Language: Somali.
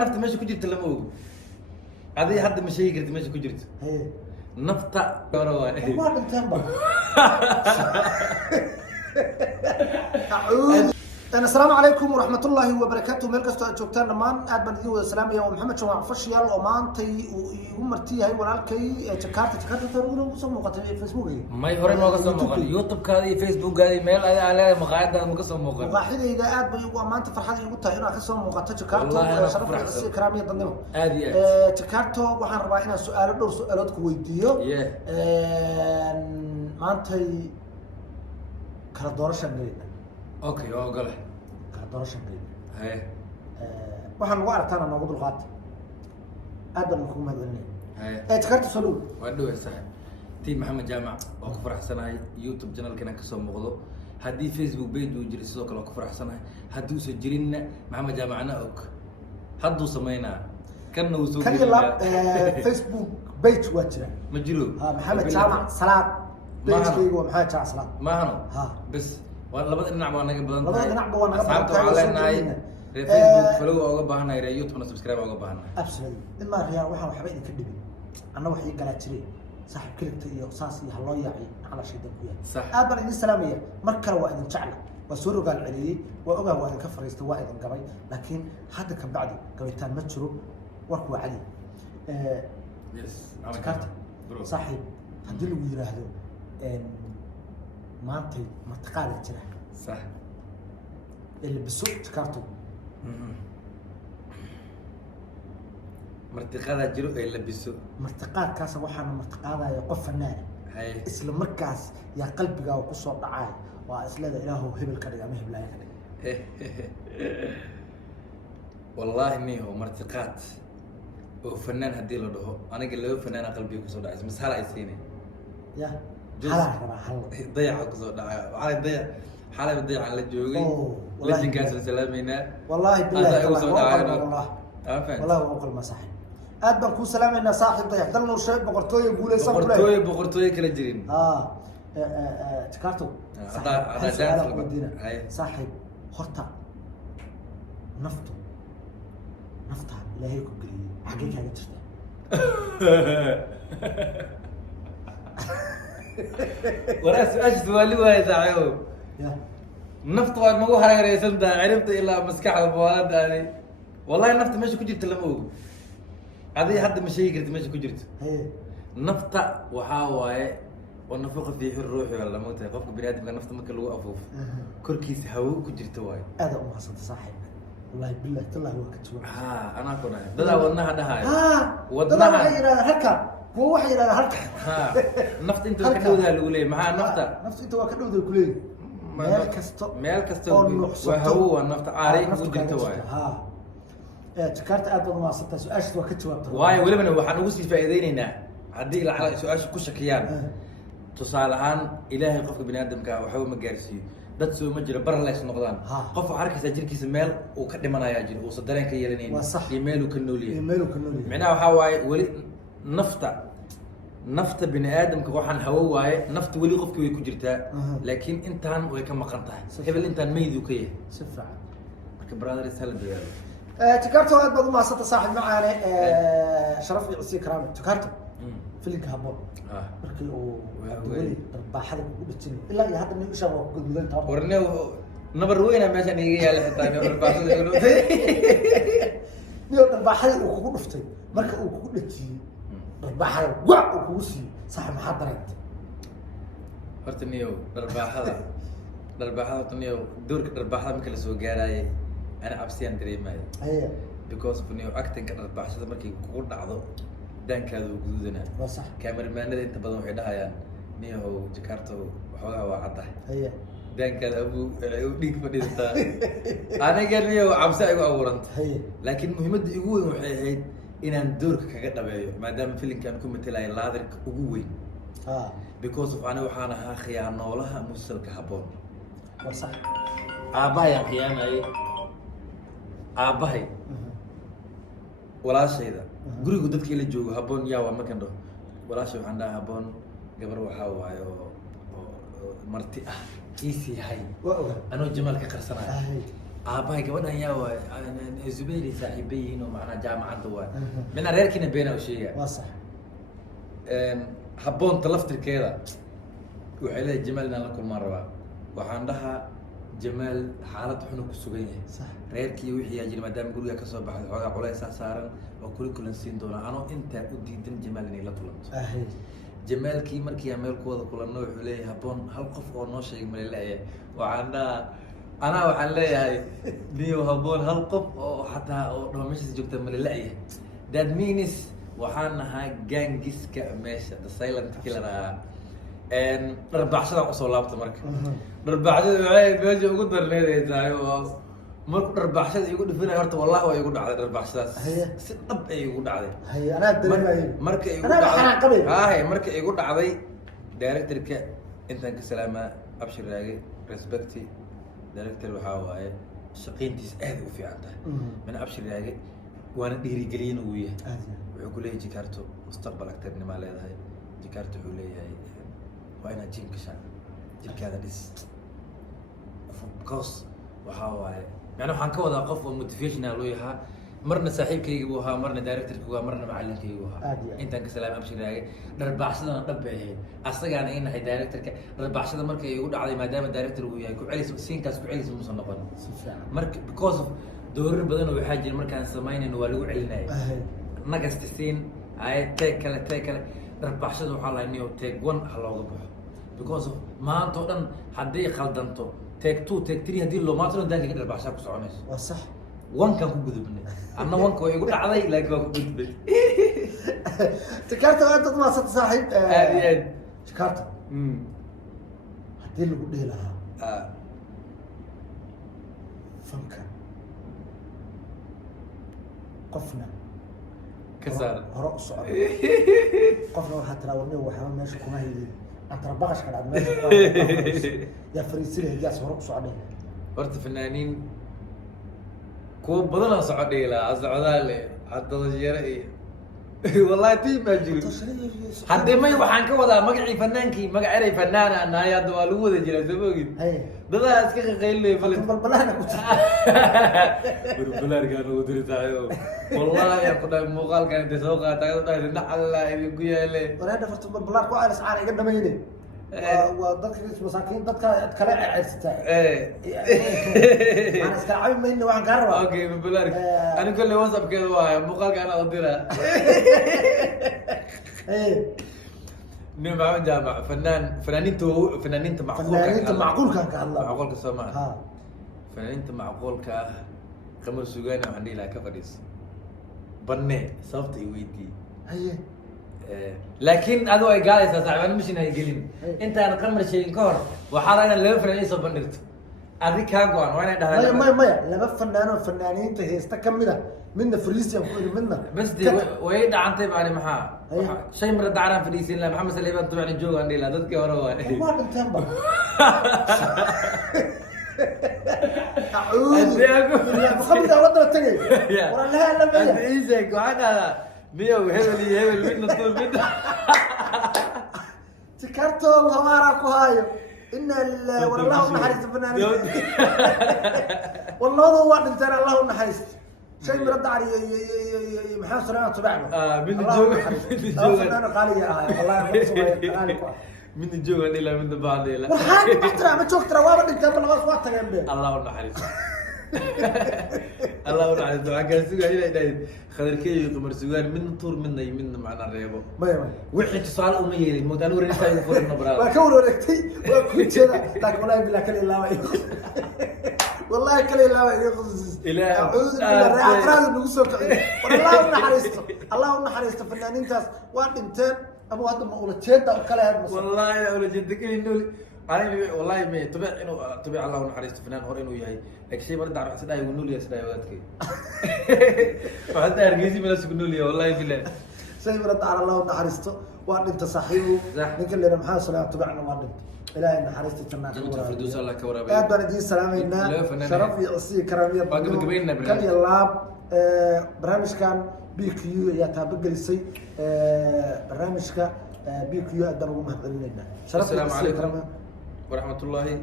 عرفت ماشي كجرت لما هو هذه حد مشي قلت ماشي كجرت نفطة ما بنتنبه السلام عليكم ورحمة الله وبركاته. مeel kastoo aad joogtaan dhammaan aad baan idin wada salaamaya. waa Maxamed Shawaac Fashiyaal oo maantay igu martiyahay walaalkay Jakarta taruuna ugu soo muuqatay Facebook-ga. may hore nooga soo muuqan YouTube-kaada iyo Facebook-gaada meel ay leedahay maqaayadaada ma ka soo muuqan. maqaaxidayda aad bay ugu maanta farxad igu tahay inaan ka soo muuqato Jakarta oo sharaf iyo si karaamiya dadnimo. aad iyo aad Jakarta waxaan rabaa inaan su'aalo dhowr su'aalood ku weydiiyo. maantay kala doorasho galina. okay oo gale doorasho galina. haye waxaan ugu aragtaan noogu dulqaad aad baan ku mahadcelinay. haye Jakarta soo dhow waa dhow sax tii Maxamed Jaamac oo ku faraxsanahay YouTube channel-kana ka soo muuqdo haddii Facebook page uu jiro sidoo kale ku faraxsanahay haddii uu soo jirinna Maxamed Jaamacna og hadduu sameynaa kana uu soo jiraa Facebook page waa jira ma jiro Maxamed Jaamac Salaad page-kaygu waa Maxamed Jaamac Salaad maahano bas waa labada dhinac baa naga badan labada dhinac baa naga badan tahay leenahay Facebook follow uga baahanahay YouTube-na subscribe uga baahanahay absolutely ilma riyaa waxaan waxba idinka dhibin anna wax ii galaa jiray saaxiib kiligta iyo saas iyo haloo yaacay ala shaydan ku yahay aad baan idin salaamaya mar kale waa idin jecel waa soo rogaal celiyay waa ogaa waa idin ka fariistay waa idin gabay laakiin hadda ka bacdi gabitaan ma jiro warku waa cali yes Jakarta saaxiib haddii lagu yiraahdo maantay martiqaad jira صح اللي بسوق Jakarta martiqaad jiro ee labiso martiqaadkaas waxaan martiqaadaya qof fanaan hay isla markaas ya qalbiga ku soo dhacay waa islada ilaahu hebel ka dhiga ma heblaaya ka dhiga wallahi niyo martiqaad oo fanaan hadii la dhaho aniga laba fanaan qalbiga ku soo dhacay masala ay siinay ya hala hal dayaca ku soo dhacay waxa dayac xalay dayac la joogay lajinkaas salaamayna wallahi billahi والله والله وقل ما صح aad baan ku salaamayna saaxiib dayax dal nuur sheeg boqortooyo guuleysan boqortooyo kala jirin Jakarta ada saaxiib horta nafta ilaahay ku geliyay xaqii kaaga jirta waraas su'aali waay saaxiib ya nafta waa nagu hareeraysan daa ciribta ilaa maskaxda booladaani wallahi nafta meesha ku jirta lama ogo adii hadda ma sheegi kartid meesha ku jirto nafta waxaa waaye oo nafaqa fiixi ruuxi wala ma tahay qofka bini'aadamka nafta marka lagu afuufo korkiisa hawo ku jirta waaye aad u mahadsan saaxiib wallahi billahi tallahi waa ka jawaab ana ku dhahay dadaa wadnaha dhahay wadnaha waxay yiraahdaan halka kuwa waxay yiraahdaan halka nafta inta ka dhowdaa lagu leeyahay maxaa nafta inta waa ka dhowdaa ku leeyahay meel kasto waa hawo waa nafta caari ku jirta waaye Jakarta aad u maasanta su'aasha waa ka jawaabtaa waayo walibana waxaan ugu sii faa'iideynaynaa haddii la cala su'aasha ku shakiyaan tusaale ahaan ilaahay qofka bini'aadamka waxba ma gaarsiiyo dad soo ma jiro baralays noqdaan qof waxa arkaysa jirkiisa meel uu ka dhimanayaa jiro uu dareen ka yeelanaynin iyo meel uu ka nool yahay macnaha waxa waaye wali nafta bini'aadamka waxaan hawo waaye nafta wali qofkii way ku jirtaa laakiin intaan way ka maqan tahay hebel intaan meyduu ka yahay si fiican marka brother sala diyaar Jakarta aad baad u maasanta saaxiib macaane sharaf iyo si karaam Jakarta filinka habboon markii uu wali baaxada ugu dhicin ilaa iyo hadda nin isha waa ku gudulan tahay warneew nabar weyn meesha niga yaala xitaa nabar baaxada ugu dhuftay niyo baaxada uu kugu dhuftay marka uu kugu dhiciyay baaxada waa uu kugu siiyay saaxiib maxaa dareentay horta niyo darbaaxada niyo doorka darbaaxada marka la soo gaarayay أنا عبسيان دريماي. because of إنه acting كان البحث مركي كقول عضو دان كذا وجودنا. صح. كاميرا مان أنت بدون حدها يعني نيو جاكرتا وحوجها وعطها. دان كذا أبو ديك بدي أنا قال نيو عبسي أيوة أورنت. لكن مهم يقول هي إن الدور كجدا بيو ما دام فيلم كان كم تلاقي لادر قوي. because of أنا وحنا خيانة ولها مسل كهبون. صح. أبايا خيانة أي. aabahay walaashayda guriga dadkii la joogo haboon yaa waa markan dhaho walaashay waxaan dhahaa haboon gabar waxaa waaye oo marti ah kiisii hay anoo jamaalka qarsanaya aabahay gabadhan yaa waa Zubayri saaxiibayiin oo macna jaamacadda waa mina reerkina beena u sheegay waa sax habboonta laftirkeeda waxay leedahay Jamaal inaan la kulmaan rabaa waxaan dhahaa Jamaal xaalad xun ku sugan yahay reerkii wixii ay jireen maadaama guriga ka soo baxay xogaa culays saaran oo kuli kulan siin doona anoo inta u diidan Jamaal inay la kulanto Jamaalkii markii aan meel ku wada kulanno wuxuu leeyahay habboon hal qof oo noo sheegay maleeyahay waxaan dhahaa أنا وحلا هاي ديو هبون هالقب أو حتى أو لو مش جبت مللاقي that means وحنا هاي جانجس كماشة the silent killer and ربع شذا أصول لابط مرك ربع شذا عاي بيجي يقول درني ذا أيوة مرك ربع شذا يقول فينا هرت والله هو يقول على ربع شذا سنب يقول عليه هي أنا أدري مرك يقول أنا قبل هاي مرك يقول عليه دايركتور ك أنت كسلامة أبشر راجع respectي دايركتور وحاوي شقينتيس أهدي وفي عنده من أبشر راجع وأنا ديري قليل وياه ويقول لي جيكارتو مستقبل أكتر من ما له هاي جيكارتو يقول لي هاي وأنا جيم كشان جيم كذا ديس بقص وحاوي يعني حنكوا ذا قف وموتيفيشنال وياها مرنا صاحب كيجيبوها مرنا دايركتور كيجيبوها مرنا معلم كيجيبوها انت كسلام ابشر راجع رباحشدنا دبهي اسغا انا هي دايركتور رباحشدا marka ay ugu dhacday maadaama director uu yahay ku celis siinkaas ku celis musan noqon marka because of doorar badan oo waxa jira markaan sameeyeen waa lagu celinay nagasta siin ay tay kale rabaaxshada waxa la inuu take 1 halooga baxo because of maanta oo dhan hadii qaldanto take 2 take 3 hadii loo maatro daanka rabaaxshada ku soconayso waa sax وان كان كقدبني أنا وان كوي يقول علي لا كقدبني تكرت أنت ما صرت صاحب تكرت هدي اللي قلت لها فمك قفنا كسر رأس قفنا حتى لو ورني وحنا ماشي كنا هي أنت رباش كان عندنا يا فريسيل يا رأس عليه ورت فنانين كوب بدنا صعدي لا صعدالي حتى ضجيري والله تيب اجري حد ما يوحان كودا مقعي فنانكي مقعي فنان انا يا دوالو ودا جيرا سبوغي ددا اسك قيل لي فلت بلبلان بلبلان كانوا ودرتايو والله يا قد موقال كان تسوقا تايو الله يدكو ياله ورانا فرت بلبلان كو على اسعار ايغا دميني ودadka masaakiin dadka kala ceeysata ana iska caawin mayno waxaan ka rabaa okay balaark ani kulli whatsapp keedo waa muuqaalka ana odira نعم جامع فنانين معقولك كالله معقولك سمع فنانين معقولك قمر سوغاني وحندي لها كفريس بني صفتي ويدي هي لكن هذا قال يا صاحبي انا مش نايقلين انت انا قمر شيء كور وحالا انا لو فنانين سو بندرت اديك هاغوان وانا دهلا ما لما فنانين فنانين تهيستا كميده من فريسيا منا بس دي ويدا عن طيب علي محا شيء مرد عران فريسيا لا محمد سليمان طبعا جوج عندي لا ددك هore waa ما كنت تنبا اعوذ خمسه وضع تجي ورا لا لا ايزك وحنا مية وهبل من طول منه سكرتو وهمارك هايو إن والله نحرست فنانين والله هو انت الله نحرست شيء مرد علي محمد سليمان تبعنا من الجو انا قال يا والله من الجو إلى من بعد إلى وحاجة ترى ما تشوف ترى وابد انت من غصوات جنبي الله نحرست الله نحرست وعقل سوق هنا خذ كي قمر سوغان من طور منا يمنا معنا الريبو ما وحي تصال أمي الموت أنا وريني سايد فور النبرة ما كون وريتي وكنت كذا لكن والله بالله كل الله والله كل الله يخص إلى أعوذ بالله أعراض نقصه والله نحرسته الله نحرسته فنانين تاس وان انتين أبو هذا ما أقول تشيدا وكلا هذا والله يا أولاد جدك إنه أنا والله ما تبع الله ونحرست فنان هور إنه يهي لكن شيء برد عرف سداي ونقول يا سداي وقتك فحتى أرجيزي من السكنول يا والله بالله شيء برد على الله ونحرسته وان انت صحيح نقول لنا محمد سلام تبعنا ما نبت إلهي إن حرستي تناك فردوس الله كورابي أهلا دين سلام إنا شرف يعصي كرامية كل يلاب برامج كان بي كيو يتابق لسي برامج كان بي كيو أدنو مهدلين لنا السلام عليكم ورحمة الله